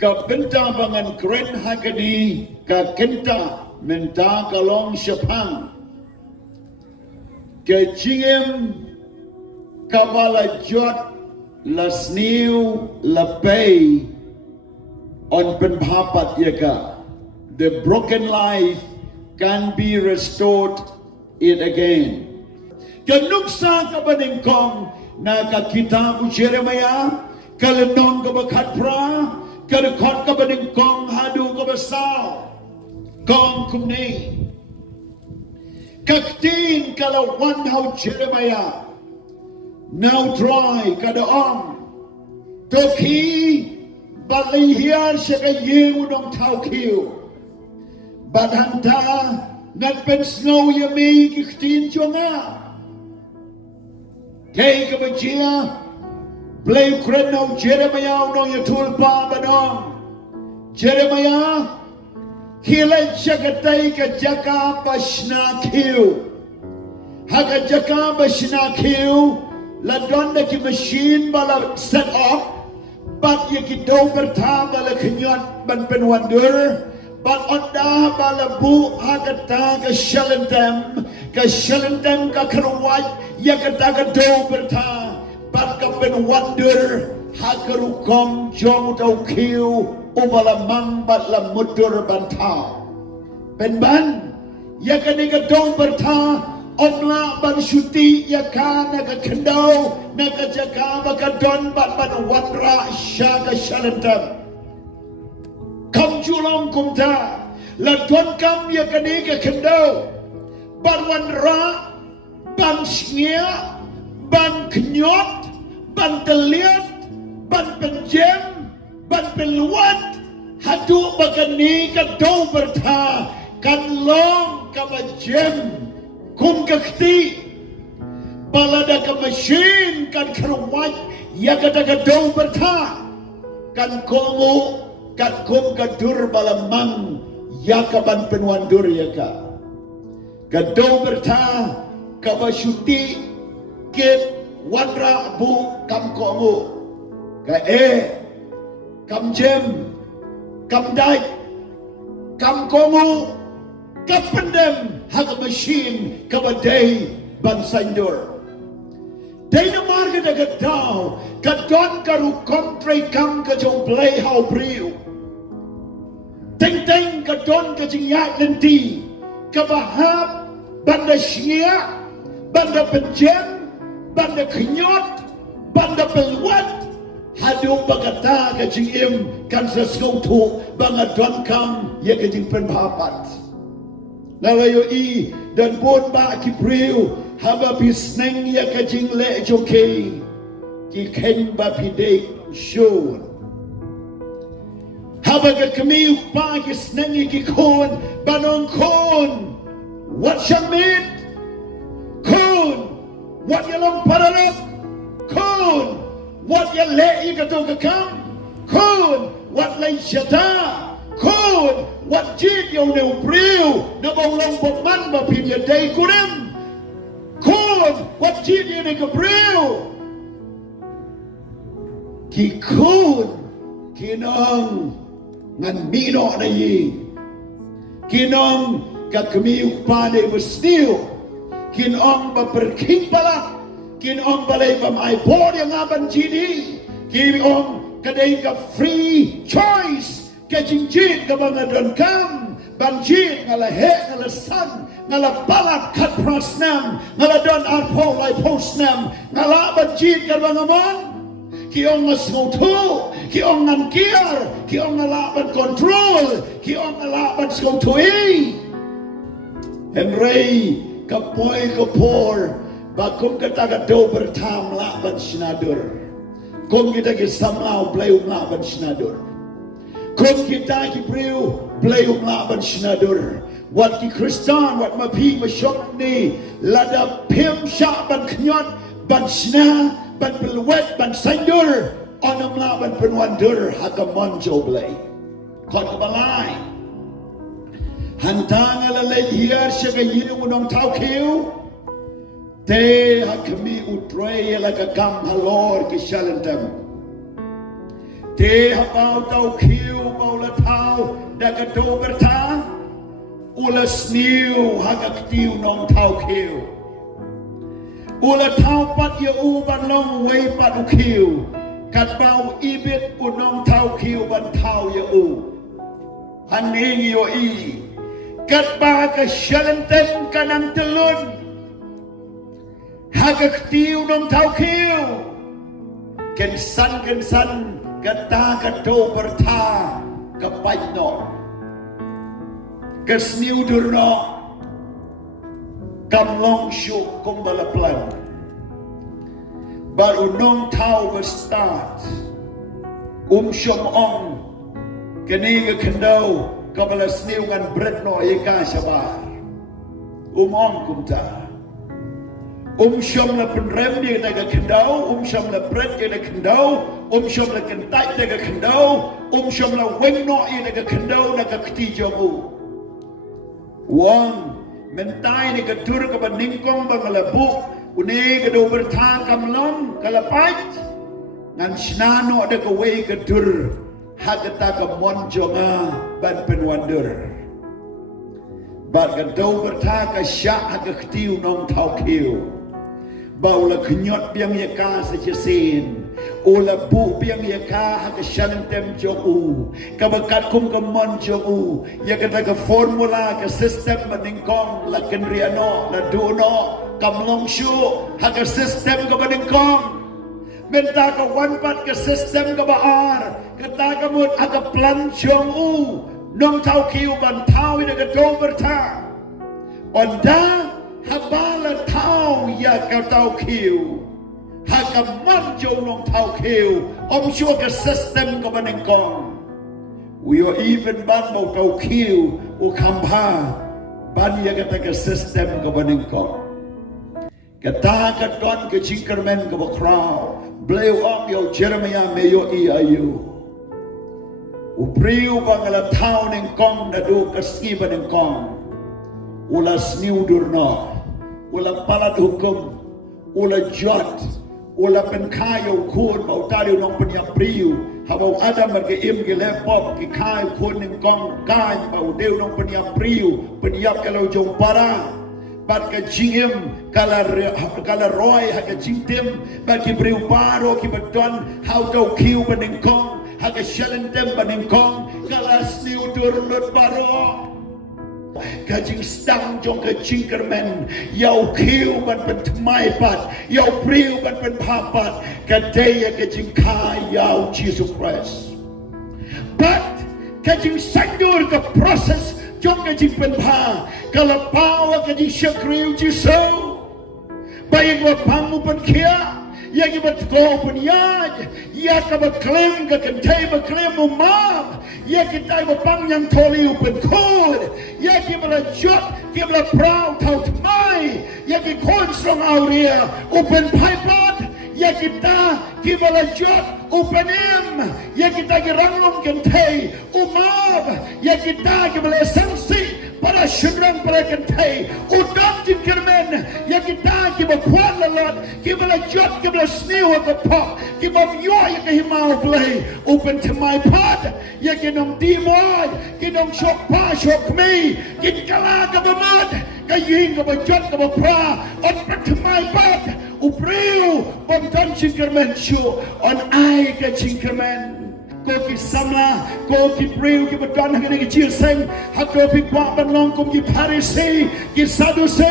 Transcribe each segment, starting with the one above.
ka benta bangan kren hakani ka kenta menta kalong syapang ke jingim kaba la jot la sniew la pay on pynbha pat yaka. The broken life can be restored it again. Kanuksa ka baningkong na kakita ko Jeremiah kalenong ka bakat pra kalakot ka baningkong hadu ka basal kong kumni kaktin kalawan how Jeremiah now dry kadaong toki balihiyar siya kayo nung tao kiyo badhanta nagpen snow yami kaktin siya nga kay kabadjiya blame kren now Jeremiah nung yatul pa banong Jeremiah hilay siya katay ka jaka basna kiyo haga jaka basna kiyo ladon na ki machine bala set up but yakidaw berta bala kenyot ban penwander but onda bala bu hagata ka shalentem ka karuwaj yakata ka daw berta but ka penwander hagarukom jong daw kiyo ubala mang bat la mudur banta penban yakani ka daw berta Omla ban syuti yaka naga kendau naga jaga baka don ban wadra syaga shalentam kam julong kumta la don kam yaka niga kendau ban wadra ban sniew ban kenyot ban teliat ban penjem ban peluat hadu baka niga dau berta kan long kabajem kum kakti balada ka machine kan karuwaj yakata ka daw berta kan komo kan kum ka dur balamang yakaban penwandur yaka ka daw berta ka basyuti kit wadra bu kam komo ka kam jem kam dai kam komo kapendem haga machine kabadai bansandur dana marga daga daw kadon karu kontre kam ka jong play how briu teng teng kadon ka jinyak lenti kabahab banda syia banda penjem banda kenyot banda pelwat hadu bagata ka jingim kan sa skautu bangadon kam ya ka jing penpapat Nalayo i dan bon ba ki priu haba pisneng ya kajing le joke ki ken ba pide show haba ka kami pa ki sneng ki kon banong kon what shamit kon what yalong paralak kon what ya le i ka to ka kam kon what lai shata kon what jid yo ne priu na bawlang pagman ba pinya day kunim kon what jid yo ne priu ki kon kinong ngan mino na yi kinong kakmi pa de sniew kinong ba perking pala kinong balay ba mai body nga ban jidi kinong kadai ka free choice kajingjit ka mga don kam banjit ngala he ngala san ngala balat kat prasnam ngala don arpo lai postnam ngala banjit ka mga mon kiong ngasngoto kiong nangkiar kiong ngala ban control kiong ngala ban skotoi Henry kapoy kapor bakum kataga do bertam la ban sinadur kung kita kisamlaw play la ban sinadur kung kita ki priu play laban sinadur wat ki kristan wat mapi masyok ni lada pim sya ban knyot ban sina ban pelwet ban sandur onam laban penwandur hakamon joblay kon balay hantang alalay hiar siya kayin unong tao kiw te hakami utray alagagam halor ki shalantam Te habau tau kiu bau la tau daga do berta ula sniew haga ktiu nong tau kiu ula tau pat ya u ban long wei pat u kiu kat bau ibit u nong tau kiu ban tau ya u haning yo i kat ba ka shalenten kanang telun haga ktiu nong tau kiu ken san kata kato berta kapaj no kesniu durno kamlong syuk kong balaplan baru nong tau berstart syom ong kini ke kendau kabala sniu ngan bret no eka syabar ong kumta syom la penrem dia naga kendau syom la bret dia naga kendau syom la kentai naga kendau syom la weng no dia naga kendau naga keti jomu wang mentai ni ketur ke beningkong bangalabu uni kedo bertang kamlong kalapat ngan snano ada ke wei ketur hagata ke monjonga ban penwander bat kedo bertang ke syak haga ketiu nong tau kiu baula kenyot biang yaka sejesin ola bu biang yaka haka shantem joku kabakat kum kamon joku ya kata ke formula ke sistem meningkong la kenriano la duno kamlong shu haka sistem ke meningkong menta ke wanpat ke sistem ke baar kata kamut haka plan joku nong tau kiu ban tau ina ke do berta onda habala tau ya ka tau kiu haka manjo long tau kiu sure ke system ka banengkong we are even ban mo tau kiu o kambha ban ya ka ke system ka banengkong kata ka don ke jinkermen ka bakraw bleu yo Jeremiah me yo ayu upriu bangala tau nengkong na do ka ski banengkong ula sniew durno ula palat hukum ula jot ula penkayo kun bau tari nong penyap priu habau ada merke im ke lepop ki kai kun ning kong kai bau deu nong penyap priu penyap kalau jong para bat ke jingim kala roy ha ke jingtim bat ki priu paro ki beton how to kiu bening kong ha ke shalentem bening kong kala sniew durno baro kajing stang jong ke jinkermen yau kiu ban pen tmai pat yau priu ban pen papat kadaya kajing kai yau Jesus Christ but kajing sandur ke proses jong kajing pynbha kalau pawa kajing syakriu jiso baik wa pamu pen kia ya ki bat ko pun ya ka ba klem ka kentai ba klem umam ya ki tai ba pang yang toli upen kod ya ki ba jot ki ba proud tau mai ya ki kon strong auria upen pipeline ya kita ki ba jot upen em ya kita ki ranglong kentai umam ya kita ki ba sanksi para syurang para kentai udam jinkermen ya kita ki ba kwan lalot ki ba jot ki ba sniew at the pop ki ba myo ya ki himau play open to my pod ya ki nong dimoy ki nong shok pa shok me ki kala ka ba mad ka ying ka ba jot ka ba pra open to my pod upriu bom tan jinkermen show on ai ka jinkermen ko ki samla ko ki priu ki beton hang ki chiu seng ha ko pi kwa ban long kum ki parisi ki sadusi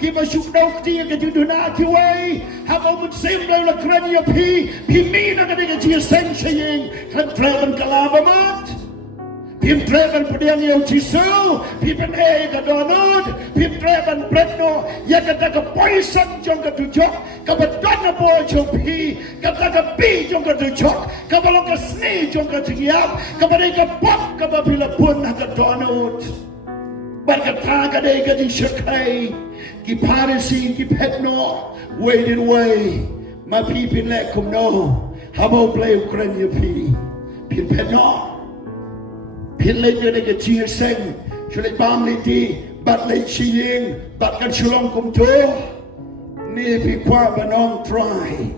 ki ba shuk dau ti ka ju duna ki wei ha ba mun sim lo la kran ya pi mi na ka ki chiu seng ching kan traben kalabamat pim traben pediang yo jisu pim e ka donod pim traben bretno ya ka ta ka poison jong ka tu jok ka ba dona bo jong pi ka ta ka pi jong ka tu jok ka ba long ka sni jong ka jiap ka ba ka pop ka ba pila pun ka donod ba ka ta ka de ka ji shakai ki parisi ki petno wait and way ma pi pin le kum no ha bo play ukraine pi pin petno pin le je ke chi seng chule bam li ti bat le chi ying bat kan chulong kum to ni pi kwa banong try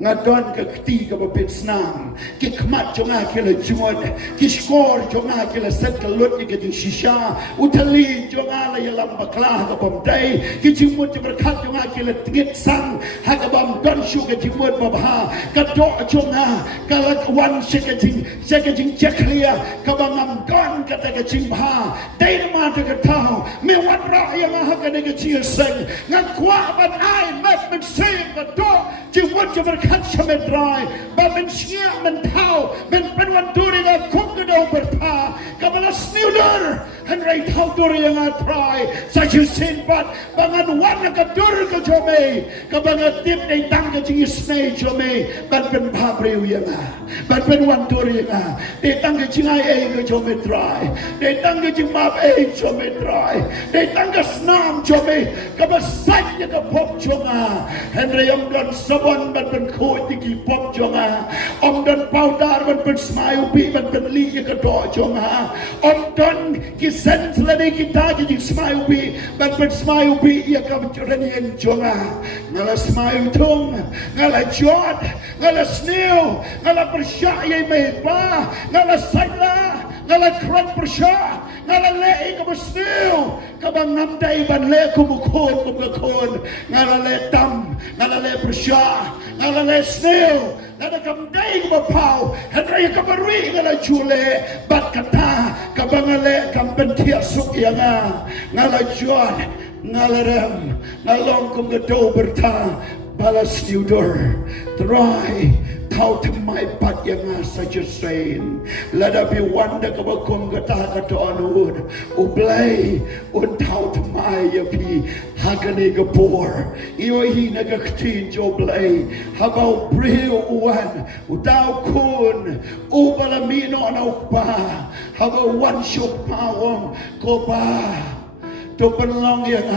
ngadon ka kti ka bapit snam ki khmat chonga kila jumon ki skor chonga kila set ka lut ki jing shisha utali chonga la yalam bakla ka pamtai ki jimut berkat chonga kila tingit sang ha ka bam don shu ka jimut babha ka do chonga ka wan sekajing jeklia ka bangam don ka ta ka jingha dai ma ta ka tao me wat ra ya ha ka ne ka chi seng ngat kwa ban ai mas men sei ka do jimut berkat shamet rai ba men sniew men tao men penwan duri ga kukdo berta ka bala sniew dur and right how duri yang at try such you sin but bangan wan ka dur ka jome ka bangan tip nei tang ka chi snei jome ban pen pa breu yang ban pen wan duri yang de tang ka chi ai ei ka jome try de tang ka chi map ei jome try de tang ka snam jome ka ba sai ka pop jonga and rayam don sabon ban pen ko ti ki pop jonga om don powder ban pen smile pi ban pen li ka do jonga om don ki sense la de ki ta ki smile pi ban pen smile pi ya ka rani en jonga ngala smile tung ngala jot ngala sniew ngala persya ye me pa ngala saila ngala kran persya ngala le ka sniew ka bang namdai ban le ku kon ngala le tam ngala le persya ngala le sniew ngala kam dai ku pau henry ka barui ngala chule bat kata ka bangale kam pentia suk yanga ngala jot ngala ram ngalong kum ga do berta balas tiudor try tau to my pat yang such a strain let up be wonder ka bakum ga ta ka to onwood ublay un tau to my yapi hagani ga por iyo hi na ga ktin jo blay habau breu uan utau kun ubala mino na upa habau one shot pawong ko ba to penlong yang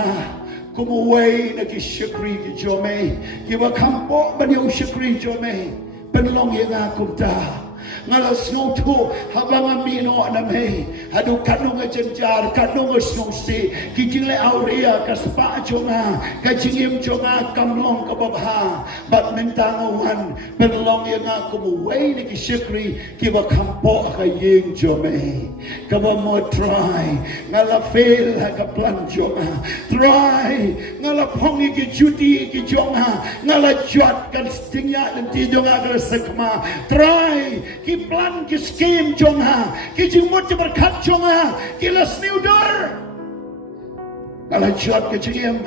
kumuway na ki shakri ki jome ki ba kampo ba niyo shakri jome penlong yang kumta ngala snow to habang amino na me hadu kanong ajanjar kanong snow si ki jingle aurea ka spa jonga ka jingim jonga kamlong ka babha bat mentang wan penlong yang kumuway na ki shakri ki ba kampo ka yeng jome ka ba mo try ngala fail ka plan jonga try ngala pongi ki juti ki jonga ngala jot kan stingya nanti jonga ka sekma try ki plan ki scheme jonga ki jimut berkat jonga ki la sniew dur ngala jot ki jingim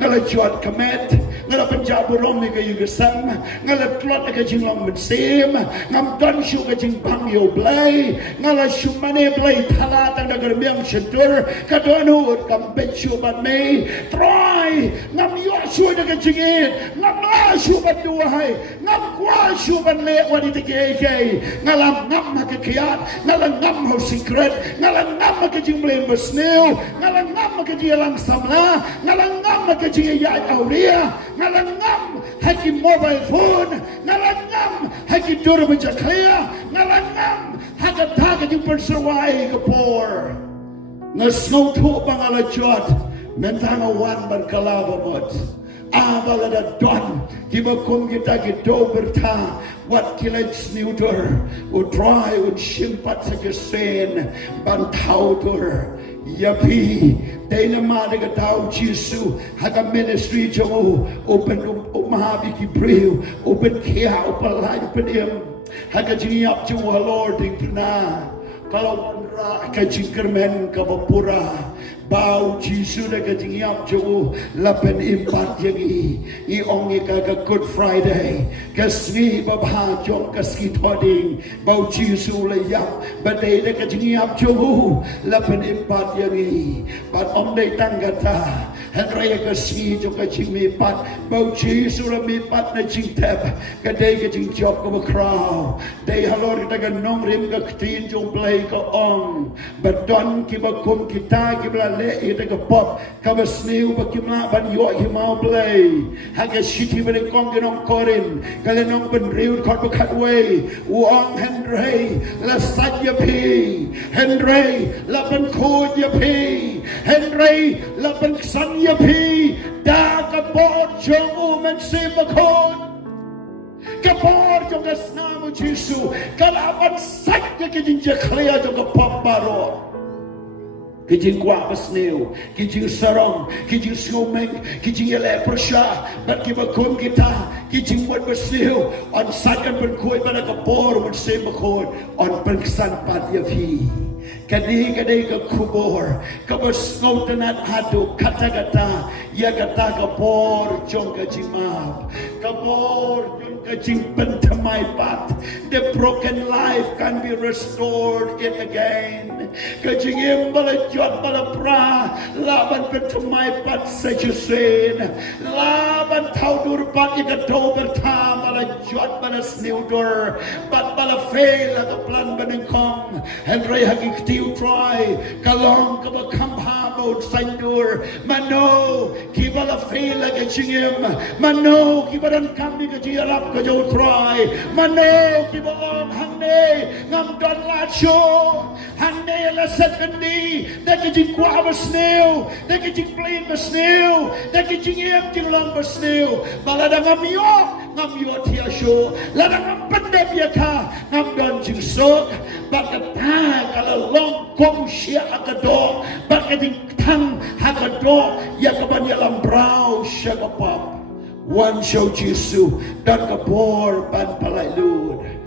ngala jot kamet ngala penjaburom ni ka yugasam ngala klot ka jinglong mensim ngam don shu ka jingbang yo blay ngala shumane blay thala tang dagar miang shentur ka don hut kam bet shu ban me try ngam yo shu ka jingit ngam la shu ban duai ngam kwa shu ban le wadi te ke ngala ngam ka kiat ngala ngam ho secret ngala ngam ka jingblem besnew ngala ngam ka jilang samla ngala ngam ka jiya auria ngalangam haki mobile phone ngalangam haki dur baca clear ngalangam haka taga yung perserwai kapor ngasnow to pangala jot mentanga wan berkalabot abala da don kiba kum kita gitu berta wat kilat snewder utrai ut shimpat saja sen bantau tur yapi dana madaga tau jisu haka ministry jomo open mahabi ki breu open kia open light open him haka jini up to Lord ding pna kalau ra ka jingkermen ka bapura bau jisu da ka jini up to lapen impat yangi I ongi ka Good Friday ka sni babha jong ka ski toding bau jisu le yap badai da ka jini up to lapen impat yangi but om dai tangata henry ka sni jong ka jimi pat bau jisu la mi pat na jing tap ka dai ka jing job ka kraw dai halor ka ga nong rim ka ktin jong play ka on but don ki ba kum kita ki bla le ita ka pop ka ba sniw ba kimla ban yo hi mau play haga shiti ba kong ginong korin kale nong ban riu kot ba kat way uong henry la sat ya pi henry la ban ko ya pi henry la ban san ya pi da ka bot jong u men sim ba kon ka jabor trong cái nama Yesus kalaban saknya kijing clear trong cái pambaro kijing kwa sniew kijing sarong kijing siomeng kijing ele persya bat kibakon kita kijing buat sniew on sakan berkoi pada kapor buat sebakon on perksan padyavi kadai ka kubor kabas ngautanat hadu kata-kata ya kata kapor jong kajimab kapor jong kajing pentamai pat the broken life can be restored yet again kajing bala jot bala pra laban pentamai pat sejusen laban taudur pat ikato bertam bala jot bala snewdur bat bala fail ka plan benengkong Henry hagi Tiu try kalong kaba kambha bod sandur mano kibala fail like jingim mano kibaran kami ka jiarap ka jo try mano kibaon hangne ngam don lacho hangne la sekendi da kijing kwa ba sniew da kijing plain ba sniew da kijing jing long ba sniew balada ngam yo tia show la ngam pande biaka ngam don jing sok bakata kalau long kong sia akado bakating tang hakado ya kaban ya lambrau sia kapap one show Jesu dan kapor pan palai lud